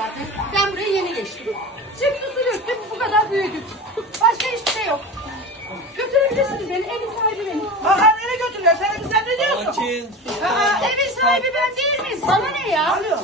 zaten. Ben buraya yeni geçtim. Çünkü usul yok. Bu kadar büyüdük. Başka hiçbir şey yok. Götürebilirsiniz beni. Evin sahibi benim. Bak nereye götürüyor? Sen evin sahibi ne diyorsun? Aa, evin sahibi ben değil miyim? Sana ne ya? Alıyor.